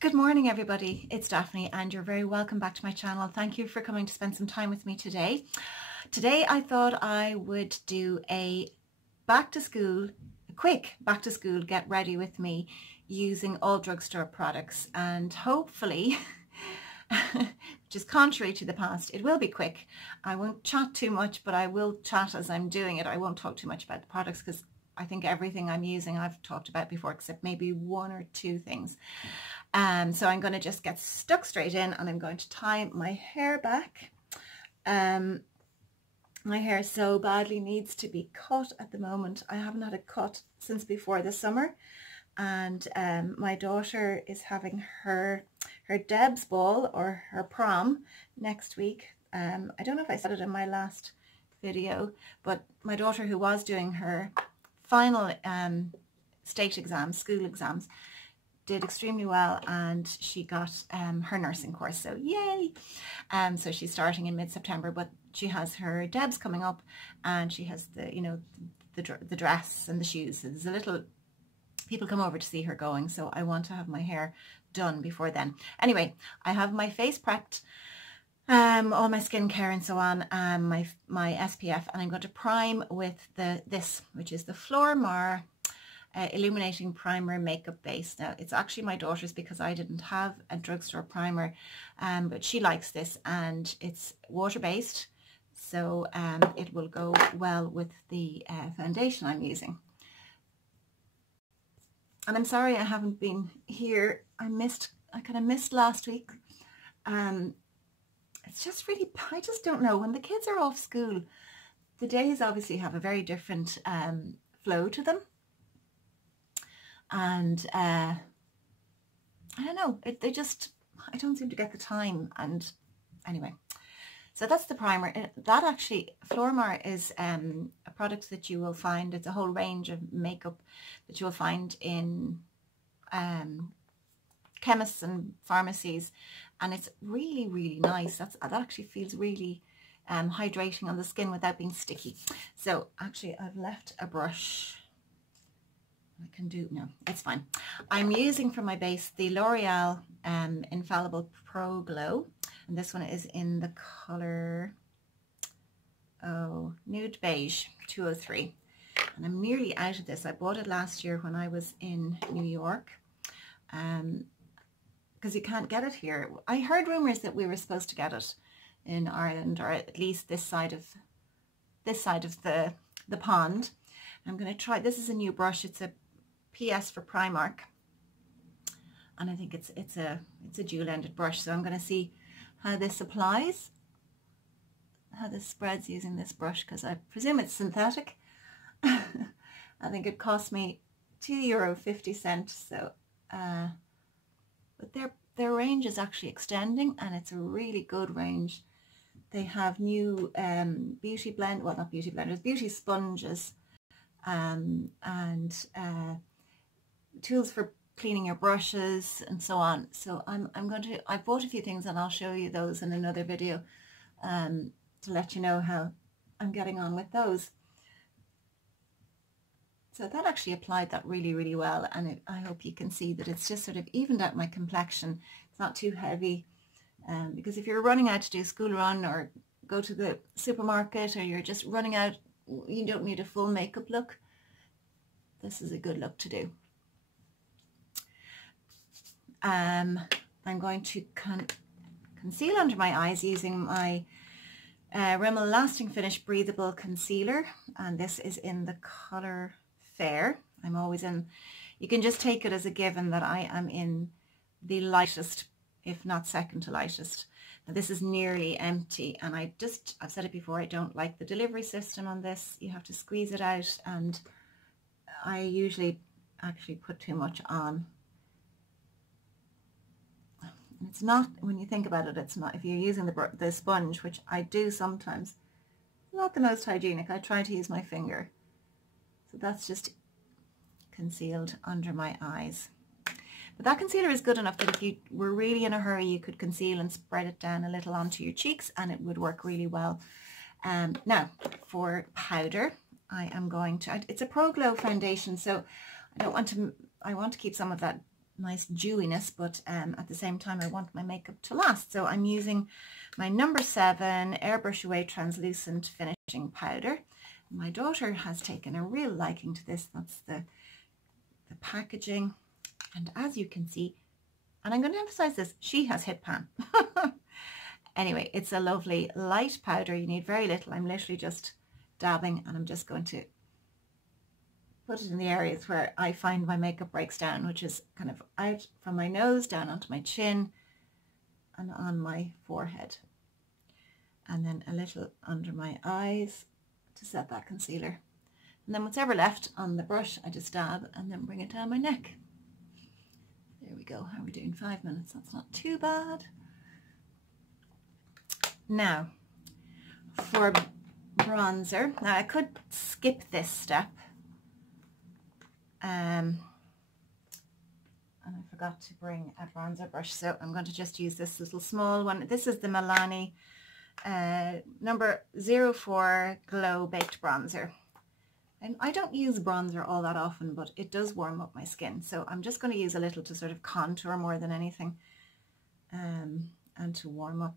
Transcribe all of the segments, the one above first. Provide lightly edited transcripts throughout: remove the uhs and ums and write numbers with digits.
Good morning everybody, it's Daphne and you're very welcome back to my channel. Thank you for coming to spend some time with me today. Today I thought I would do a quick back to school get ready with me using all drugstore products, and hopefully, which is contrary to the past, it will be quick. I won't chat too much, but I will chat as I'm doing it. I won't talk too much about the products because I think everything I'm using I've talked about before, except maybe one or two things. So I'm going to just get stuck straight in, and I'm going to tie my hair back. My hair so badly needs to be cut at the moment. I haven't had a cut since before the summer, and my daughter is having her Deb's ball or her prom next week. I don't know if I said it in my last video, but my daughter, who was doing her final state exams, school exams, did extremely well, and she got her nursing course, so yay. So she's starting in mid-September, but she has her Debs coming up, and she has the dress and the shoes. So there's a little, people come over to see her going, so I want to have my hair done before then. Anyway, I have my face prepped, all my skincare and so on, my SPF, and I'm going to prime with this, which is the Flormar illuminating primer makeup base. Now it's actually my daughter's because I didn't have a drugstore primer, but she likes this, and it's water-based, so it will go well with the foundation I'm using. And I'm sorry I haven't been here. I kind of missed last week. It's just really, I just don't know, when the kids are off school, the days obviously have a very different flow to them. And I don't know, I don't seem to get the time. And anyway, so that's the primer. That actually, Flormar is a product that you will find, it's a whole range of makeup that you will find in chemists and pharmacies, and it's really, really nice. That actually feels really hydrating on the skin without being sticky. So actually I've left a brush. I can do, no, it's fine. I'm using for my base the L'Oreal Infallible Pro Glow, and this one is in the color Nude Beige 203, and I'm nearly out of this. I bought it last year when I was in New York, because you can't get it here. I heard rumors that we were supposed to get it in Ireland, or at least this side of the pond. I'm going to try, this is a new brush. It's a PS for Primark, and I think it's a dual-ended brush, so I'm going to see how this applies, how this spreads using this brush, because I presume it's synthetic. I think it cost me €2.50, so but their range is actually extending, and it's a really good range. They have new beauty blend, well, not beauty blenders, beauty sponges, and tools for cleaning your brushes and so on. So I've bought a few things, and I'll show you those in another video to let you know how I'm getting on with those. So that actually applied that really, really well, and I hope you can see that it's just sort of evened out my complexion. It's not too heavy, because if you're running out to do a school run or go to the supermarket, or you're just running out, you don't need a full makeup look. This is a good look to do. I'm going to conceal under my eyes using my Rimmel Lasting Finish Breathable Concealer, and this is in the color Fair. I'm always in, you can just take it as a given that I am in the lightest, if not second to lightest. Now this is nearly empty, and I've said it before, I don't like the delivery system on this. You have to squeeze it out, and I usually actually put too much on. It's not, when you think about it, it's not, if you're using the sponge, which I do sometimes, it's not the most hygienic. I try to use my finger. So that's just concealed under my eyes. But that concealer is good enough that if you were really in a hurry, you could conceal and spread it down a little onto your cheeks, and it would work really well. Now, for powder, I am going to, it's a Pro Glow foundation, so I want to keep some of that nice dewiness, but at the same time I want my makeup to last. So I'm using my number 7 Airbrush Away Translucent Finishing Powder. My daughter has taken a real liking to this. That's the packaging, and as you can see, and I'm going to emphasize this, she has hit pan. Anyway, it's a lovely light powder. You need very little. I'm literally just dabbing, and I'm just going to put it in the areas where I find my makeup breaks down, which is kind of out from my nose down onto my chin and on my forehead, and then a little under my eyes to set that concealer. And then what's ever left on the brush, I just dab and then bring it down my neck. There we go. How are we doing? 5 minutes. That's not too bad. Now, for bronzer. Now, I could skip this step. And I forgot to bring a bronzer brush, so I'm going to just use this little small one. This is the Milani number 04 Glow Baked Bronzer. And I don't use bronzer all that often, but it does warm up my skin. So I'm just going to use a little to sort of contour more than anything, and to warm up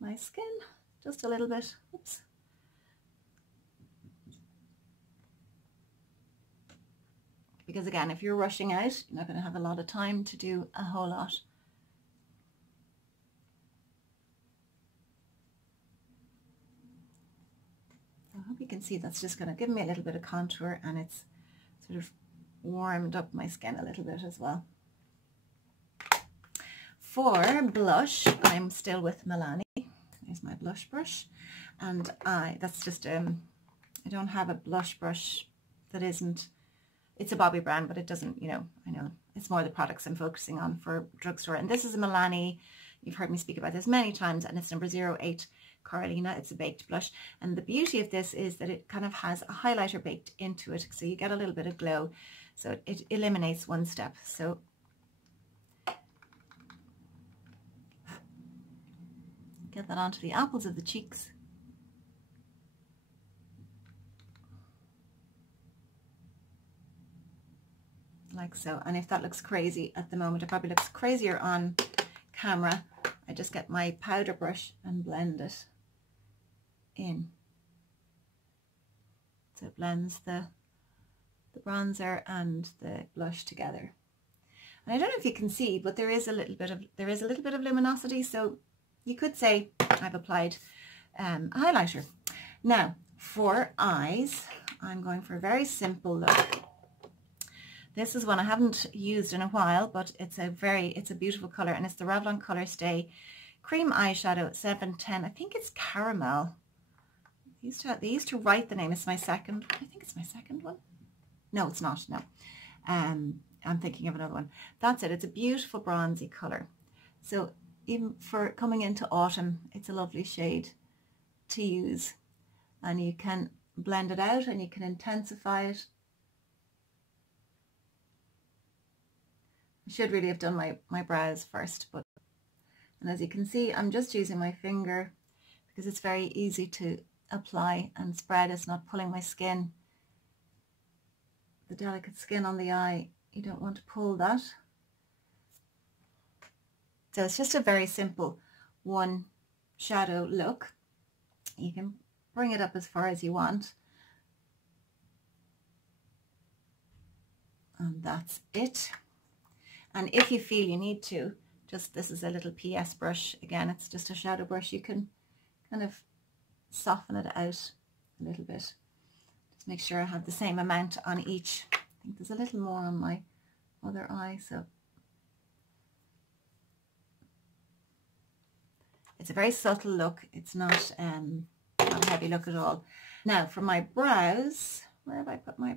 my skin just a little bit. Oops. Because again, if you're rushing out, you're not going to have a lot of time to do a whole lot. I hope you can see that's just going to give me a little bit of contour, and it's sort of warmed up my skin a little bit as well. For blush, I'm still with Milani. There's my blush brush, and that's just I don't have a blush brush that isn't, it's a Bobbi brand, but it doesn't, you know, I know it's more the products I'm focusing on for drugstore. And this is a Milani, you've heard me speak about this many times, and it's number 08 Coralina. It's a baked blush, and the beauty of this is that it kind of has a highlighter baked into it, so you get a little bit of glow, so it eliminates one step. So get that onto the apples of the cheeks. Like so. And if that looks crazy at the moment, it probably looks crazier on camera, I just get my powder brush and blend it in. So it blends the bronzer and the blush together. And I don't know if you can see, but there is a little bit of luminosity, so you could say I've applied a highlighter. Now for eyes, I'm going for a very simple look. This is one I haven't used in a while, but it's a beautiful color, and it's the Revlon Colorstay Cream Eyeshadow 710. I think it's caramel. They used to write the name. It's my second. I think it's my second one. No, it's not. No, I'm thinking of another one. That's it. It's a beautiful bronzy color. So even for coming into autumn, it's a lovely shade to use, and you can blend it out and you can intensify it. I should really have done my brows first, but, and as you can see, I'm just using my finger because it's very easy to apply and spread. It's not pulling my skin, the delicate skin on the eye. You don't want to pull that. So it's just a very simple one shadow look. You can bring it up as far as you want. And that's it. And if you feel you need to, this is a little PS brush. Again, it's just a shadow brush. You can kind of soften it out a little bit. Just make sure I have the same amount on each. I think there's a little more on my other eye, so. It's a very subtle look. It's not a heavy look at all. Now for my brows, where have I put my,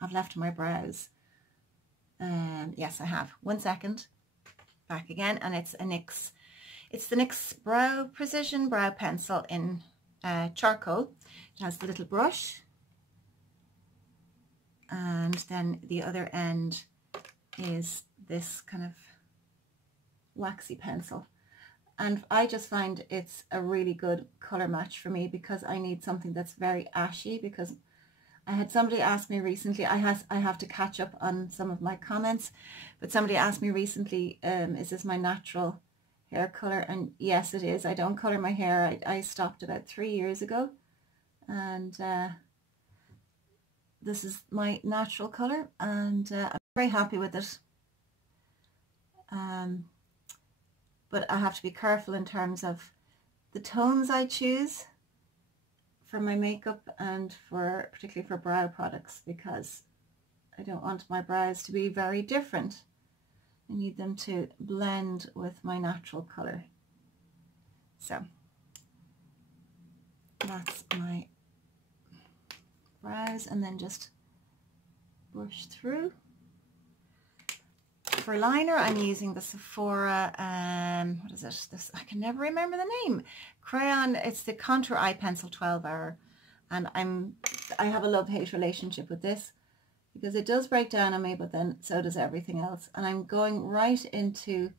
I've left my brows. Yes, I have. 1 second. Back again, and it's a NYX. It's the NYX Brow Precision Brow Pencil in charcoal. It has the little brush, and then the other end is this kind of waxy pencil. And I just find it's a really good color match for me because I need something that's very ashy, because I had somebody ask me recently, I have to catch up on some of my comments, but somebody asked me recently, is this my natural hair color? And yes, it is. I don't color my hair. I stopped about 3 years ago, and this is my natural color, and I'm very happy with it. But I have to be careful in terms of the tones I choose for my makeup and particularly for brow products, because I don't want my brows to be very different. I need them to blend with my natural color. So that's my brows, and then just brush through. For liner, I'm using the Sephora, what is it? This, I can never remember the name. Crayon, it's the Contour Eye Pencil 12 Hour. And I have a love-hate relationship with this, because it does break down on me, but then so does everything else. And I'm going right into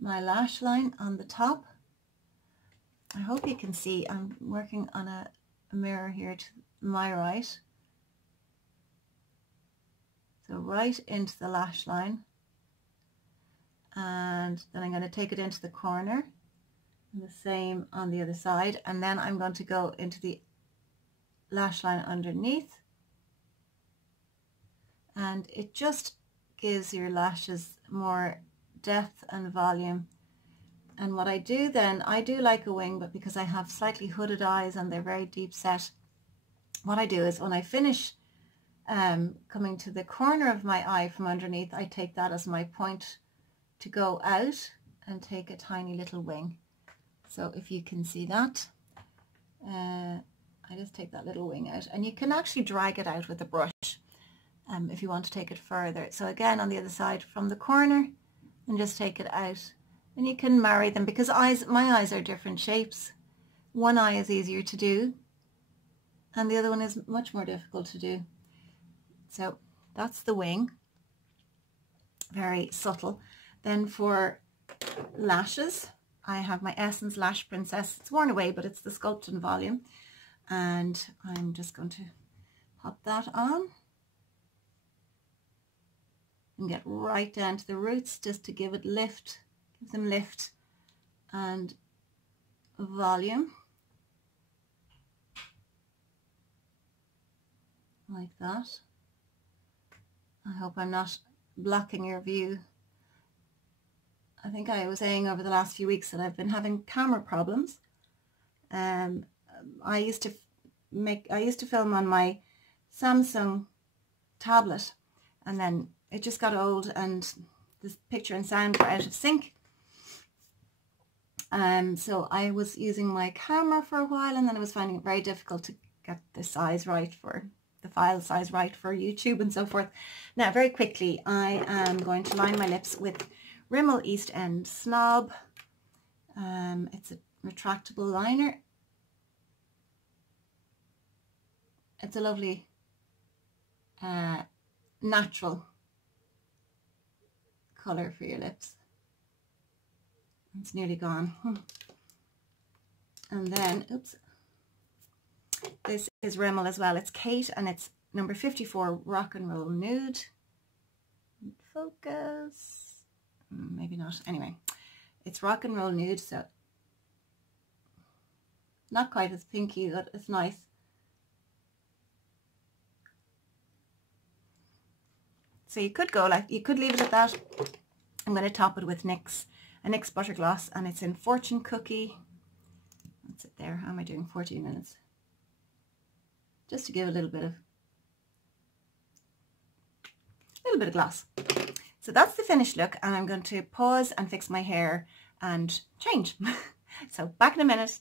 my lash line on the top. I hope you can see I'm working on a mirror here to my right. So right into the lash line. And then I'm going to take it into the corner, and the same on the other side, and then I'm going to go into the lash line underneath, and it just gives your lashes more depth and volume. And what I do then, I do like a wing, but because I have slightly hooded eyes and they're very deep set, what I do is when I finish coming to the corner of my eye from underneath, I take that as my point to go out and take a tiny little wing. So if you can see that, I just take that little wing out, and you can actually drag it out with a brush if you want to take it further. So again, on the other side from the corner, and just take it out, and you can marry them, because my eyes are different shapes. One eye is easier to do and the other one is much more difficult to do. So that's the wing, very subtle. Then for lashes, I have my Essence Lash Princess. It's worn away, but it's the Sculpt and Volume. And I'm just going to pop that on and get right down to the roots, just to give them lift and volume. Like that. I hope I'm not blocking your view. I think I was saying over the last few weeks that I've been having camera problems. I used to film on my Samsung tablet, and then it just got old and the picture and sound were out of sync. So I was using my camera for a while, and then I was finding it very difficult to get the size right for the file size right for YouTube and so forth. Now, very quickly, I am going to line my lips with Rimmel Eastend Snob. It's a retractable liner. It's a lovely natural colour for your lips. It's nearly gone. And then, oops, this is Rimmel as well. It's Kate, and it's number 54 Rock and Roll Nude. Focus. Maybe not. Anyway, it's Rock and Roll Nude, so not quite as pinky, but it's nice. So you could go like, you could leave it at that. I'm going to top it with a NYX Butter Gloss, and it's in Fortune Cookie. That's it there. How am I doing? 14 minutes. Just to give a little bit of gloss. So that's the finished look, and I'm going to pause and fix my hair and change. So back in a minute.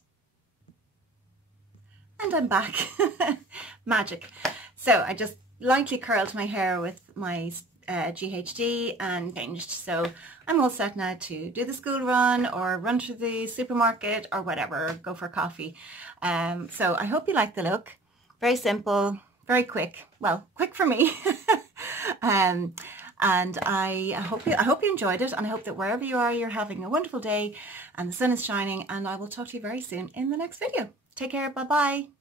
And I'm back. Magic. So I just lightly curled my hair with my GHD and changed. So I'm all set now to do the school run or run to the supermarket or whatever, go for coffee. So I hope you like the look. Very simple, very quick. Well, quick for me. And I hope you enjoyed it, and I hope that wherever you are, you're having a wonderful day and the sun is shining, and I will talk to you very soon in the next video. Take care. Bye bye.